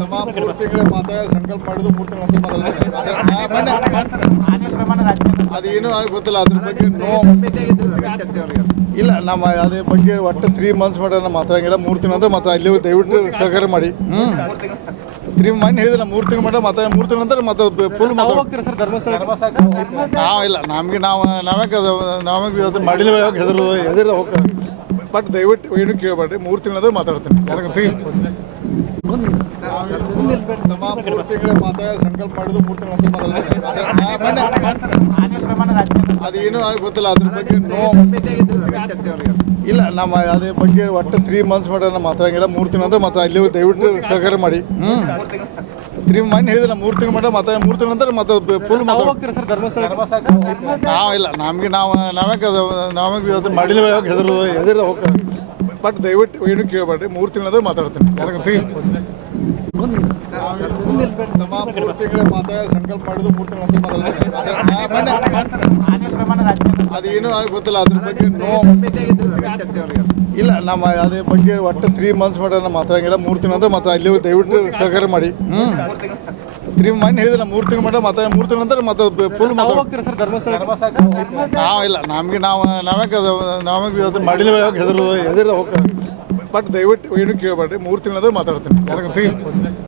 ನಮ್ಮ 3 ತಿಂಗಳ ಮಾತಾಡ ಸಂಕಲ್ಪ ಮಾಡಿದ್ದು 3 ತಿಂಗಳ ಅದೇನು ಗೊತ್ತಿಲ್ಲ ಅದ್ರ ಬಗ್ಗೆ ಇಲ್ಲ ನಮ್ಮ ಅದ್ರ ಬಗ್ಗೆ ಒಟ್ಟು 3 ಮಂತ್ಸ್ ಮಟ್ಟ ಮಾತಾಡಂಗಿಲ್ಲ 3 ತಿಂಗಳು ಅಂತ ಮತ್ತೆ ಅಲ್ಲಿ ದಯವಿಟ್ಟು ಸಹಕಾರ ಮಾಡಿ 3 ಮಂತ್ ಹೇಳಿದಿಲ್ಲ 3 ತಿಂಗಳು ಮಟ್ಟ ಮಾತಾಡ 3 ತಿಂಗಳು ನಂತರ ಮತ್ತೆ ಫುಲ್ ಇಲ್ಲ ನಮಗೆ ನಾವೇ ಅದು ಮಾಡಿಲ್ಲ ಹೆದರ ಹೋಗ್ತಾರೆ ಬಟ್ ದಯವಿಟ್ಟು ಏನು ಕೇಳಬೇಡ್ರಿ 3 ತಿಂಗಳಂದ್ರೆ ಮಾತಾಡ್ತೀನಿ ನಮ್ಮ 3 ತಿಂಗಳ ಮಾತಾಡ ಸಂಕಲ್ಪ ಮಾಡಿದ್ದು 3 ತಿಂಗಳು ಅದೇನು ಗೊತ್ತಿಲ್ಲ ಅದ್ರ ಬಗ್ಗೆ ಇಲ್ಲ ನಮ್ಮ ಅದ್ರ ಬಗ್ಗೆ ಒಟ್ಟು 3 ಮಂತ್ಸ್ ಮಟ್ಟ ಮಾತಾಡಂಗಿಲ್ಲ 3 ತಿಂಗಳು ಅಂತ ಮತ್ತೆ ಅಲ್ಲಿ ದಯವಿಟ್ಟು ಸಹಕಾರ ಮಾಡಿ 3 ಮಂತ್ ಹೇಳಿದಿಲ್ಲ 3 ತಿಂಗಳು ಮಟ್ಟ ಮಾತಾಡ 3 ತಿಂಗಳು ನಂತರ ಮತ್ತೆ ಫುಲ್ ಇಲ್ಲ ನಮಗೆ ನಾವೇ ಅದು ಮಾಡಿಲ್ಲ ಹೆದರ ಹೋಗ್ತಾರೆ ಬಟ್ ದಯವಿಟ್ಟು ಏನು ಕೇಳಬೇಡ್ರಿ 3 ತಿಂಗಳಂದ್ರೆ ಮಾತಾಡ್ತೀನಿ ನಮ್ಮ 3 ತಿಂಗಳ ಮಾತಾಡ ಸಂಕಲ್ಪ ಮಾಡಿದ್ದು 3 ತಿಂಗಳು ಅದೇನು ಗೊತ್ತಿಲ್ಲ ಅದ್ರ ಬಗ್ಗೆ ಇಲ್ಲ ನಮ್ಮ ಅದ್ರ ಬಗ್ಗೆ ಒಟ್ಟು 3 ಮಂತ್ಸ್ ಮಟ್ಟ ಮಾತಾಡಂಗಿಲ್ಲ 3 ತಿಂಗಳು ಅಂತ ಮತ್ತೆ ಅಲ್ಲಿ ದಯವಿಟ್ಟು ಸಹಕಾರ ಮಾಡಿ 3 ಮಂತ್ ಹೇಳಿದಿಲ್ಲ 3 ತಿಂಗಳು ಮಟ್ಟ ಮಾತಾಡ 3 ತಿಂಗಳು ನಂತರ ಮತ್ತೆ ಫುಲ್ ಇಲ್ಲ ನಮಗೆ ನಾವೇ ಅದು ಮಾಡಿಲ್ಲ ಹೆದರ ಹೋಗ್ತಾರೆ ಬಟ್ ದಯವಿಟ್ಟು ಏನು ಕೇಳಬೇಡ್ರಿ 3 ತಿಂಗಳಂದ್ರೆ ಮಾತಾಡ್ತೀನಿ